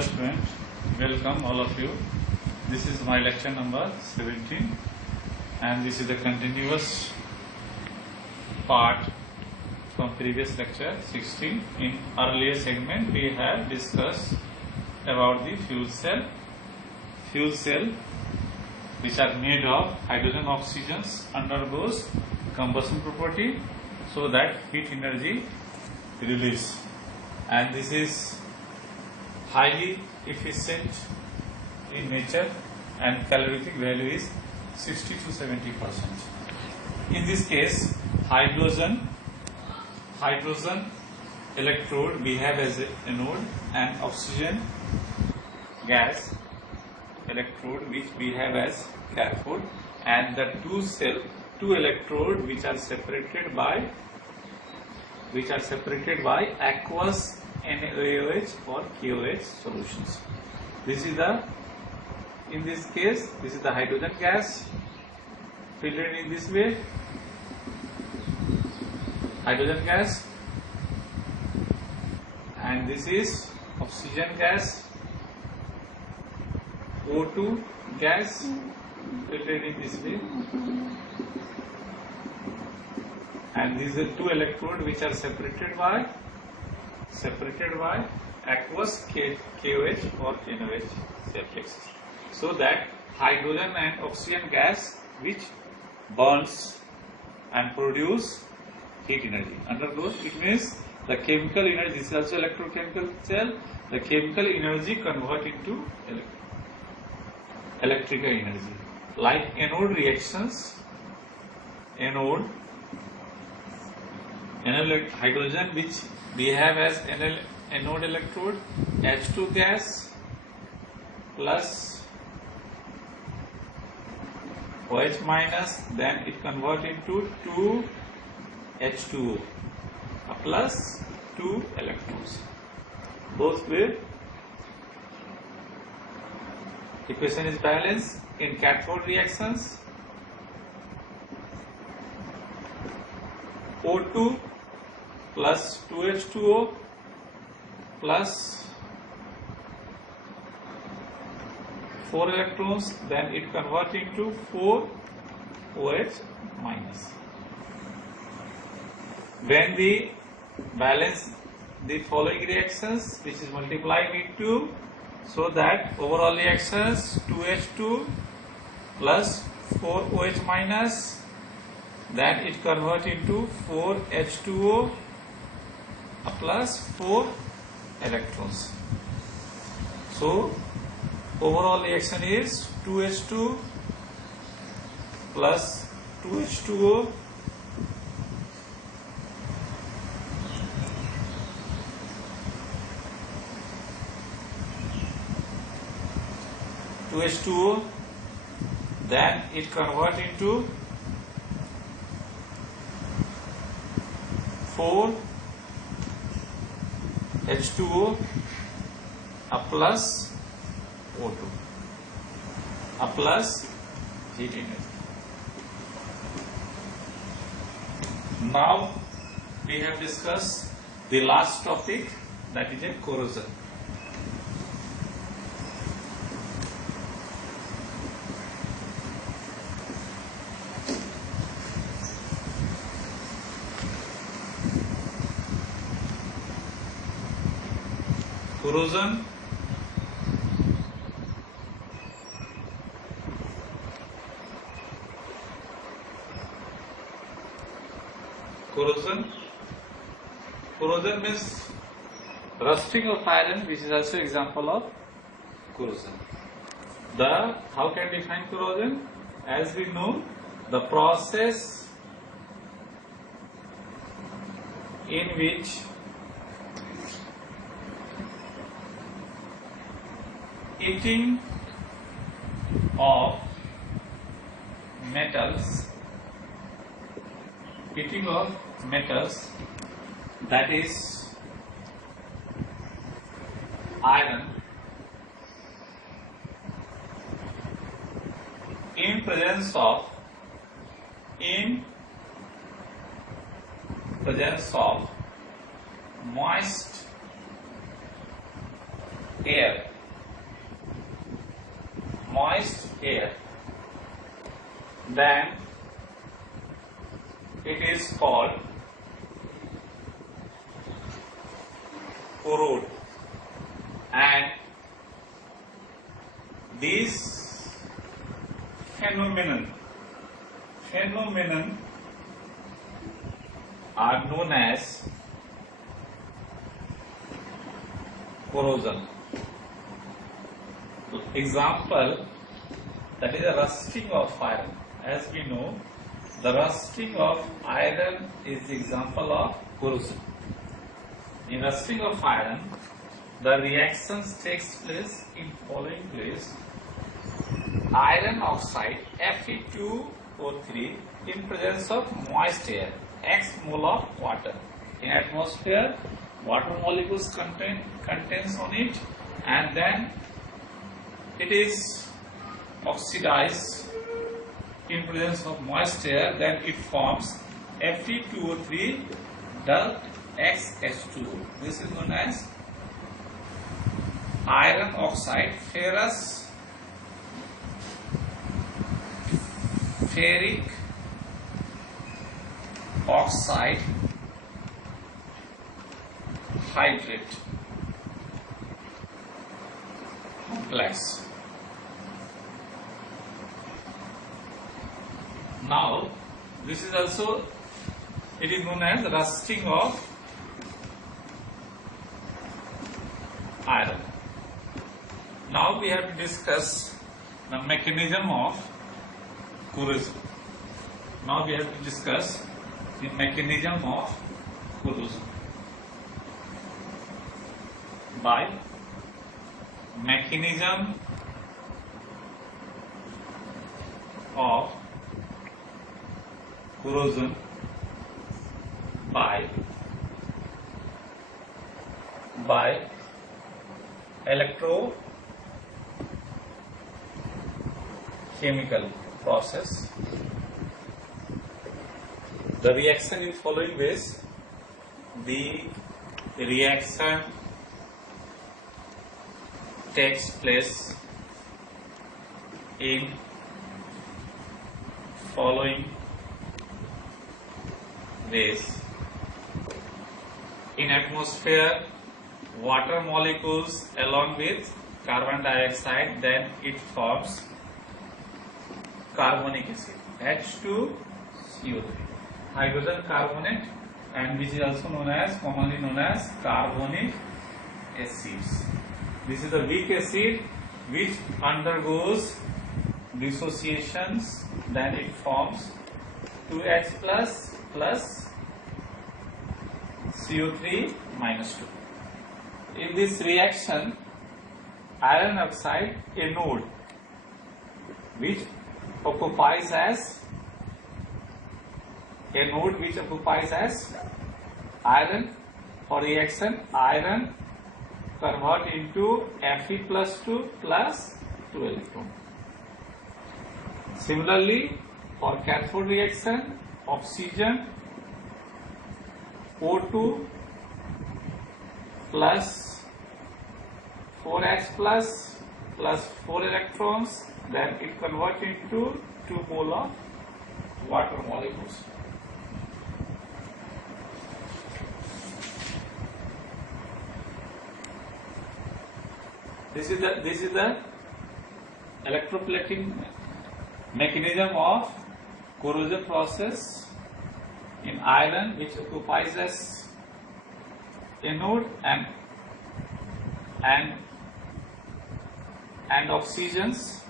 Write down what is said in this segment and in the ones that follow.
Dear student, welcome all of you. This is my lecture number 17 and this is the continuous part from previous lecture 16. In earlier segment we have discussed about the fuel cell which are made of hydrogen oxygens undergoes combustion property so that heat energy release, and this is highly efficient in nature and calorific value is 60 to 70%. In this case, hydrogen electrode we have as anode and oxygen gas electrode which we have as cathode, and the two electrode which are separated by aqueous NaOH or KOH solutions. In this case, this is the hydrogen gas filtered in this way, hydrogen gas, and this is oxygen gas, O2 gas filtered in this way, and these are two electrodes which are separated by aqueous KOH or NOH self-excited, so that hydrogen and oxygen gas which burns and produce heat energy undergoes, it means the chemical energy, this is also electrochemical cell, the chemical energy convert into electrical energy, like anode reactions, anode hydrogen which we have as anode electrode, H2 gas plus OH minus, then it convert into 2 H2O plus 2 electrons. Both way equation is balanced. In cathode reactions, O2 plus 2H2O plus 4 electrons, then it converts into 4 OH minus. When we balance the following reactions, which is multiplied with 2, so that overall reactions 2H2 plus 4 OH minus, then it converts into 4 H2O plus 4 electrons. So overall reaction is 2H2 plus 2H2O then it convert into 4 H2O plus O2 plus heat energy. Now we have discussed the last topic, that is a corrosion. Corrosion means rusting of iron, which is also example of corrosion. How can we define corrosion? As we know, the process in which heating of metals, that is iron, in presence of moist air moist air, then it is called corrode. And these phenomenon are known as corrosion. Example, that is the rusting of iron. As we know, the rusting of iron is the example of corrosion. In rusting of iron, the reactions takes place in following ways. Iron oxide Fe2O3 in presence of moist air, X mole of water. In atmosphere, water molecules contains on it, and then it is oxidized in presence of moist air, then it forms Fe2O3 dot XH2O. This is known as iron oxide, ferrous, ferric oxide hydrate complex. Now, this is also, it is known as rusting of iron. Now we have to discuss the mechanism of corrosion. Now we have to discuss the mechanism of corrosion. By mechanism of corrosion by electrochemical process. The reaction in following ways. The reaction takes place in following ways. In atmosphere, water molecules along with carbon dioxide, then it forms carbonic acid, H2CO3, hydrogen carbonate, and which is also commonly known as carbonic acids. This is the weak acid which undergoes dissociations, then it forms 2H plus CO3 minus 2. In this reaction, iron oxide anode which occupies as iron, for reaction iron convert into Fe plus 2 plus 2 electron. Similarly, for cathode reaction, oxygen O2 plus 4H plus 4 electrons, then it converts into 2 mole of water molecules. This is the electroplating mechanism of corrosion process in iron, which occupies as anode, and oxygens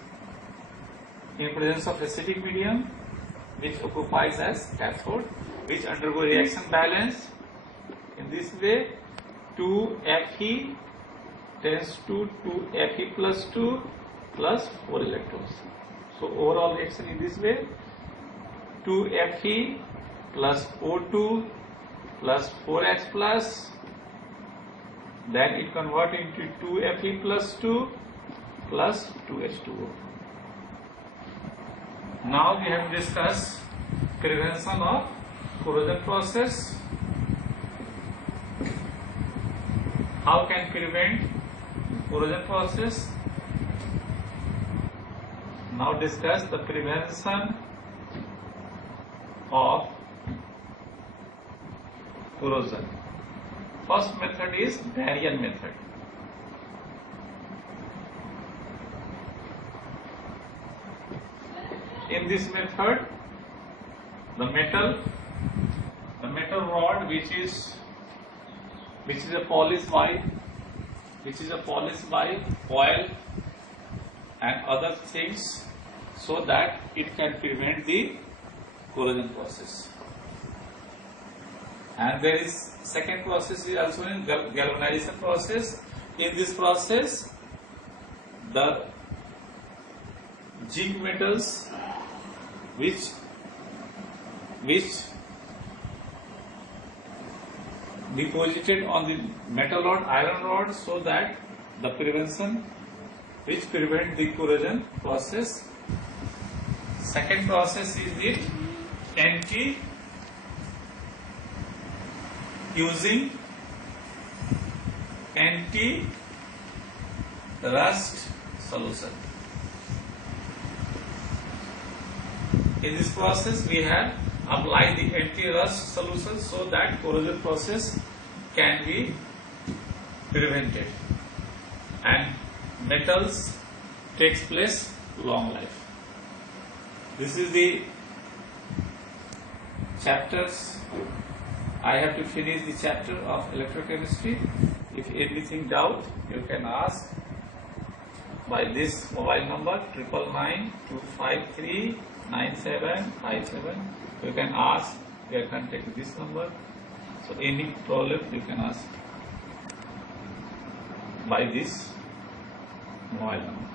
in presence of acidic medium, which occupies as cathode, which undergo reaction balance. In this way, 2Fe tends to 2Fe plus 2 plus 4 electrons. So overall reaction in this way, 2Fe plus O2 plus 4H plus, then it converts into 2Fe plus 2 plus 2H2O. Now we have discussed prevention of corrosion process. How can prevent corrosion process? Now discuss the prevention of corrosion. First method is Darien method. In this method, the metal rod which is polished by oil and other things, so that it can prevent the corrosion process. And there is second process is also in galvanization process. In this process, the zinc metals which deposited on the metal rod, iron rod, so that the prevention which prevent the corrosion process. Second process is the using anti-rust solution. In this process, we have applied the anti-rust solution so that corrosion process can be prevented and metals takes place long life. This is the chapters. I have to finish the chapter of electrochemistry. If anything doubt, you can ask by this mobile number 999-253-9757. You can ask. You can take this number. So any problem you can ask by this mobile number.